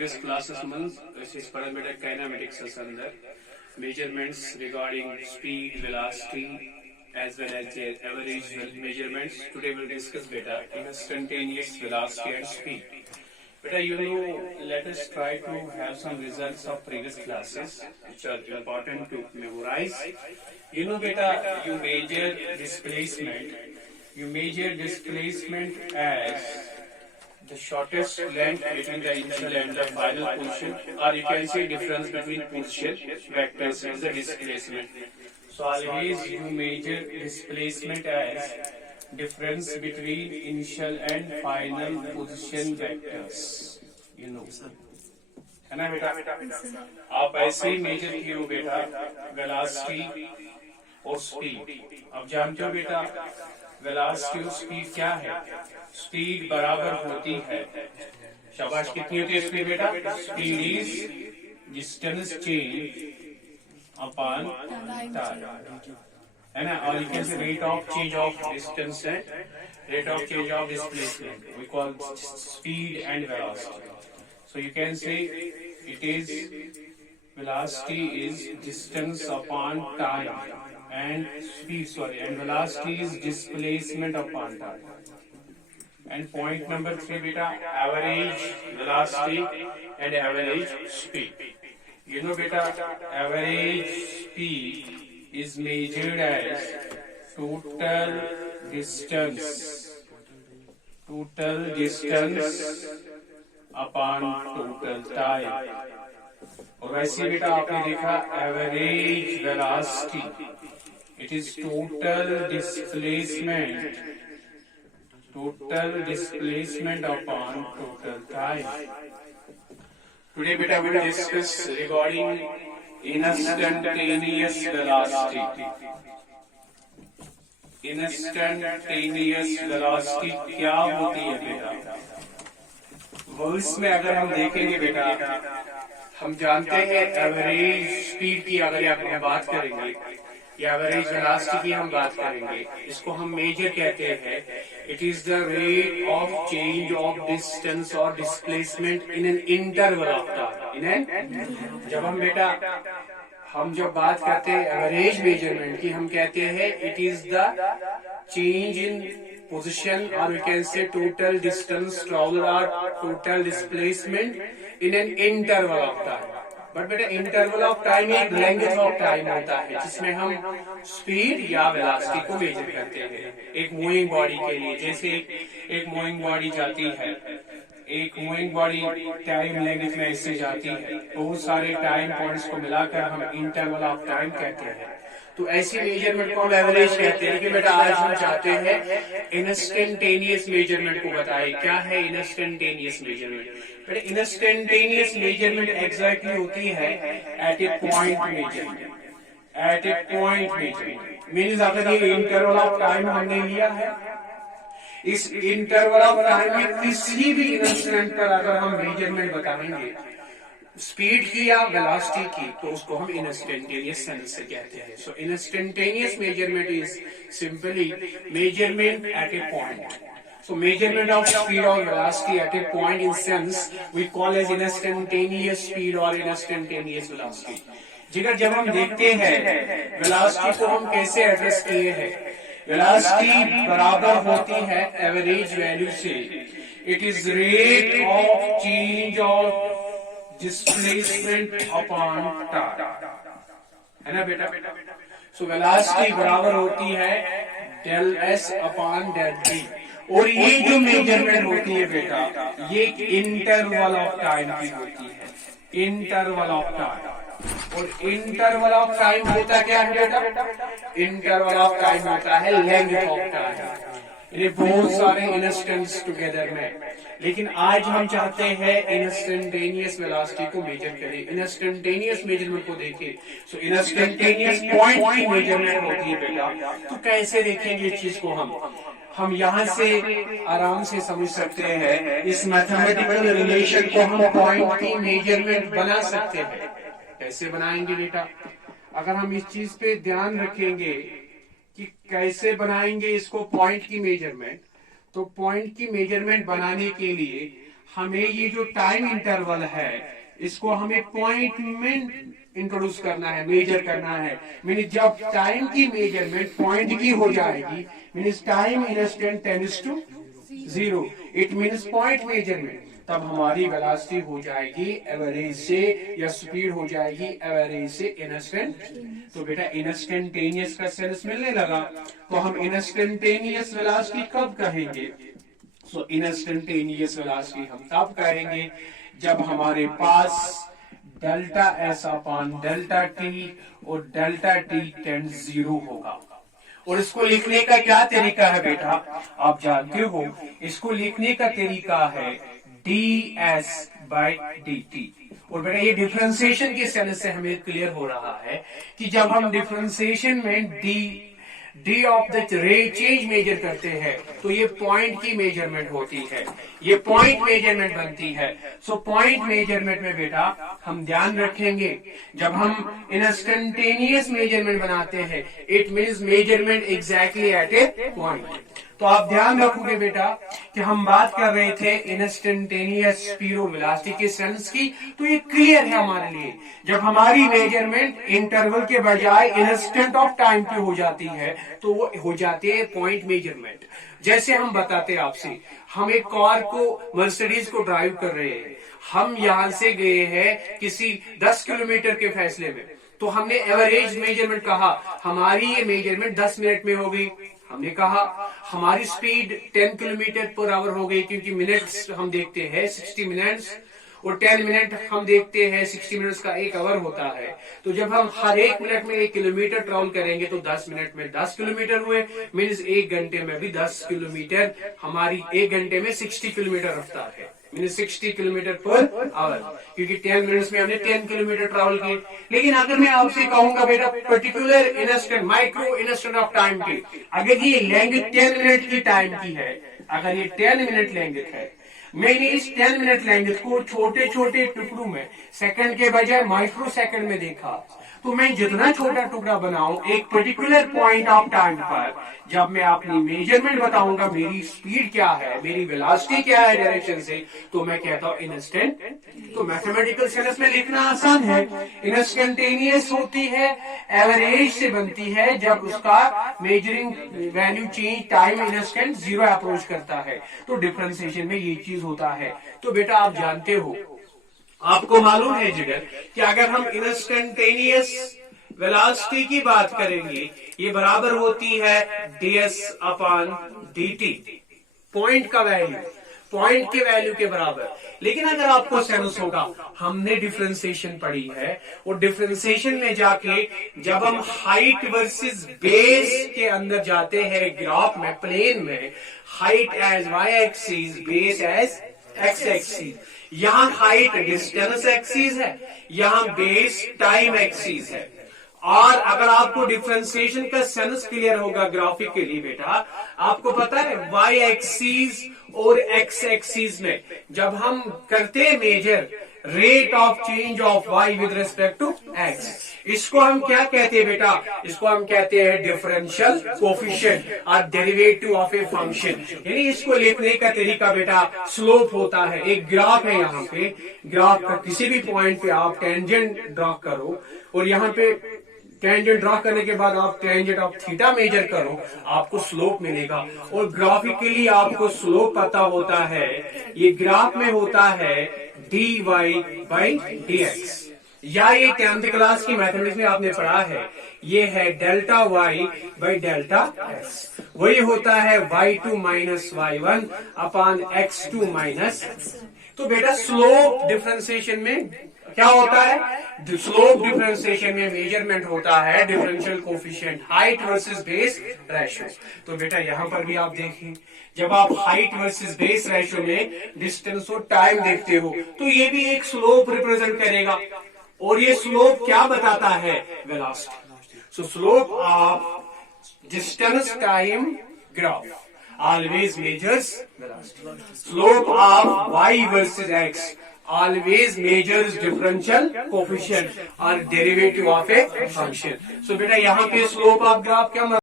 previous classes months, this is parameter kinematics under measurements regarding speed, velocity, as well as the average measurements. Today we'll discuss beta instantaneous velocity and speed. Beta, let us try to have some results of previous classes, which are important to memorize. Beta, you measure displacement. You measure displacement as the shortest length between the initial and the final position, or you can say difference between position vectors as the displacement. So always you measure displacement as difference between initial and final position vectors. है ना बेटा? आप ऐसे ही major किए हो बेटा velocity और speed. अब जानते हो बेटा वेलोसिटी और स्पीड क्या है? स्पीड बराबर होती है, शाबाश, कितनी होती है स्पीड बेटा? Speed is distance change upon time, है ना? और you can say rate of change of distance है, rate of change of displacement, we call speed and velocity. So you can say it is velocity is distance upon time and speed and velocity is displacement upon time. And point number 3 beta, average velocity and average speed. Beta, average speed is measured as total distance upon total time. और वैसे बेटा आपने देखा average velocity, it is total displacement upon total time. Today बेटा we will discuss regarding instantaneous velocity. Instantaneous velocity क्या होती है बेटा? वर्ड्स में अगर हम देखेंगे बेटा, हम जानते हैं एवरेज स्पीड की अगर हम बात करेंगे या एवरेज वेलोसिटी की हम बात करेंगे, इसको हम मेजर कहते हैं. It is the rate of change of distance और displacement in an interval of time. जब हम बेटा जब बात करते हैं एवरेज मेजरमेंट की, हम कहते हैं it is the change in position, or we can say total distance traveled or total displacement in an interval of time. But बेटा इंटरवल ऑफ टाइम एक लेंथ ऑफ टाइम होता है जिसमें हम स्पीड या वेलोसिटी को मेजर करते हैं एक मूविंग बॉडी के लिए. जैसे एक मूविंग बॉडी जाती है, एक मूविंग बॉडी टाइम लेंथ में इससे जाती है, बहुत सारे टाइम पॉइंट्स को मिलाकर हम इंटरवल ऑफ टाइम कहते हैं. तो ऐसी मेजरमेंट को हम एवरेज कहते हैं. लेकिन बेटा आज हम चाहते हैं इंस्टेंटेनियस मेजरमेंट को बताएं. क्या है इंस्टेंटेनियस मेजरमेंट? बेटा इंस्टेंटेनियस मेजरमेंट एग्जैक्टली होती है eight a point measurement. At a point measurement means अगर ये इंटरवल ऑफ टाइम हमने लिया है, इस इंटरवल ऑफ टाइम में किसी भी इंस्टेंट पर अगर हम मेजरमेंट बताएंगे स्पीड की या वेलोसिटी की, तो उसको हम इंस्टेंटेनियस सेंस से कहते हैं. So instantaneous measurement is simply measurement at a point. So measurement of speed or velocity at a point in sense we call as instantaneous speed or instantaneous velocity. जिगर जब हम देखते हैं वेलोसिटी को हम कैसे एड्रेस किए हैं, वेलोसिटी बराबर होती है एवरेज वैल्यू से. It is rate of change of displacement upon time, है ना बेटा? सो वेलोसिटी बराबर होती है del S upon del T. और ये जो मेजरमेंट होती है बेटा, ये इंटरवल ऑफ टाइम की होती है. Interval of time. और इंटरवल ऑफ टाइम होता क्या है बेटा? इंटरवल ऑफ टाइम होता है लेंथ ऑफ टाइम. ये बहुत सारे इंस्टेंट्स टुगेदर में. लेकिन आज हम चाहते हैं इंस्टेंटेनियस वेलोसिटी को मेजर करें, इंस्टेंटेनियस मेजरमेंट को देखें. सो इंस्टेंटेनियस पॉइंट की मेजरमेंट होती है बेटा. तो कैसे देखेंगे इस चीज को? हम यहाँ से आराम से समझ सकते हैं. इस मैथमेटिकल रिलेशन को हम पॉइंट की मेजरमेंट बना सकते हैं. कैसे बनाएंगे बेटा? अगर हम इस चीज पे ध्यान रखेंगे कि कैसे बनाएंगे इसको पॉइंट की मेजरमेंट, तो पॉइंट की मेजरमेंट बनाने के लिए हमें ये जो टाइम इंटरवल है इसको हमें पॉइंट में इंट्रोड्यूस करना है, मेजर करना है। मीन जब टाइम की मेजरमेंट पॉइंट की हो जाएगी, means time instant tends to 0, it means point measurement, तब हमारी वेलोसिटी हो जाएगी एवरेज से, या स्पीड हो जाएगी एवरेज से इंस्टेंट। तो बेटा इंस्टेंटेनियस का सेंस मिलने लगा, तो हम इंस्टेंटेनियस वेलोसिटी कब कहेंगे? सो इंस्टेंटेनियस वेलोसिटी हम तब कहेंगे जब हमारे पास delta S upon delta T और डेल्टा टी टेंड्स 0 होगा। और इसको लिखने का क्या तरीका है बेटा? आप जानते हो इसको लिखने का तरीका है ds बाई dt। और बेटा ये डिफरेंशिएशन के सेंस से हमें क्लियर हो रहा है कि जब हम डिफरेंशिएशन में D of the ray change measure करते हैं तो ये पॉइंट की मेजरमेंट होती है, ये पॉइंट मेजरमेंट बनती है। सो पॉइंट मेजरमेंट में बेटा हम ध्यान रखेंगे जब हम इंस्टेंटेनियस मेजरमेंट बनाते हैं, it means measurement exactly at a point. तो आप ध्यान रखोगे बेटा कि हम बात कर रहे थे इंस्टेंटेनियस स्पीड और वेलोसिटी के सेंस की, तो ये क्लियर है हमारे लिए। जब हमारी मेजरमेंट इंटरवल के बजाय इंस्टेंट ऑफ टाइम की हो जाती है तो वो हो जाती है पॉइंट मेजरमेंट। जैसे हम बताते आपसे, हम एक कार को, मर्सिडीज को ड्राइव कर रहे हैं, हम यहां से गए हैं किसी 10 किलोमीटर के फासले में, तो हमने एवरेज मेजरमेंट कहा, हमारी ये मेजरमेंट 10 मिनट में हो गई। हमने कहा हमारी स्पीड 10 किलोमीटर पर आवर हो गई, क्योंकि मिनट्स हम देखते हैं 60 मिनट्स, और 10 मिनट हम देखते हैं 60 मिनट्स का 1 आवर होता है। तो जब हम हर 1 मिनट में 1 किलोमीटर ट्रैवल करेंगे तो 10 मिनट में 10 किलोमीटर हुए, मीन्स 1 घंटे में भी 10 किलोमीटर, हमारी 1 घंटे में 60 किलोमीटर रफ्तार है, मीन्स 60 किलोमीटर पर आवर, क्योंकि 10 मिनट्स में हमने 10 किलोमीटर ट्रैवल किए। लेकिन अगर मैं आपसे कहूंगा बेटा particular instant, micro instant of time की, अगर ये लेंथ 10 मिनट की टाइम की है, अगर ये 10 मिनट लेंथ है, मैंने इस 10 मिनट लेंथ को छोटे छोटे टुकड़ों में, सेकंड के बजाय माइक्रो सेकंड में देखा, तो मैं जितना छोटा टुकड़ा बनाऊं एक पर्टिकुलर पॉइंट ऑफ टाइम पर, जब मैं अपनी मेजरमेंट बताऊंगा मेरी स्पीड क्या है, मेरी वेलोसिटी क्या है डायरेक्शन से, तो मैं कहता हूं इंस्टेंट। तो मैथमेटिकल सेंस में लिखना आसान है, इंस्टेंटेनियस होती है, एवरेज से बनती है जब उसका measuring value change time instant 0 approach करता है, तो डिफरेंशिएशन में ये चीज होता है। तो बेटा आप जानते हो, आपको मालूम है जिगर कि अगर हम इंस्टेंटेनियस वेलोसिटी की बात करेंगे, ये बराबर होती है ds अपॉन dt, पॉइंट का वैल्यू, पॉइंट के वैल्यू के बराबर। लेकिन अगर आपको सेंस होगा, हमने डिफरेंशिएशन पढ़ी है, और डिफरेंशिएशन में जाके जब हम हाइट वर्सेस बेस के अंदर जाते हैं ग्राफ में, प्लेन में, height as y axis, base as x axis, यहाँ हाइट डिस्टेंस एक्सिस है, यहाँ बेस टाइम एक्सिस है। और अगर आपको डिफरेंशिएशन का सेंस क्लियर होगा ग्राफिकली बेटा, आपको पता है y एक्सिस और x एक्सिस में जब हम करते हैं measure rate of change of y with respect to x, इसको हम क्या कहते हैं बेटा? इसको हम कहते हैं डिफरेंशियल कोफिशिएंट और डेरिवेटिव ऑफ ए फंक्शन। यानी इसको लिखने का तरीका बेटा स्लोप होता है। एक ग्राफ है, यहाँ पे ग्राफ का किसी भी पॉइंट पे आप टेंजेंट ड्रॉ करो, और यहाँ पे टेंजेंट ड्रॉ करने के बाद आप टेंजेंट ऑफ थीटा मेजर करो, आपको स्लोप मिलेगा। और ग्राफिकली आपको स्लोप पता होता है, ये ग्राफ में होता है dy बाई dx, या ये 10th क्लास की मैथमेटिक्स में आपने पढ़ा है, ये है delta y by delta x, वही होता है y2 minus y1 upon x2 minus. तो बेटा स्लोप डिफरेंशिएशन में क्या होता है? स्लोप डिफरेंशिएशन में मेजरमेंट होता है differential coefficient, height versus base ratio. तो बेटा यहाँ पर भी आप देखें, जब आप हाइट वर्सेस बेस रेशियो में डिस्टेंस और टाइम देखते हो, तो ये भी एक स्लोप रिप्रेजेंट करेगा, और ये स्लोप क्या बताता है? Velocity. So slope of distance time graph always measures velocity. Slope of y versus x always measures differential coefficient or derivative of a function. So बेटा यहाँ पे slope of graph क्या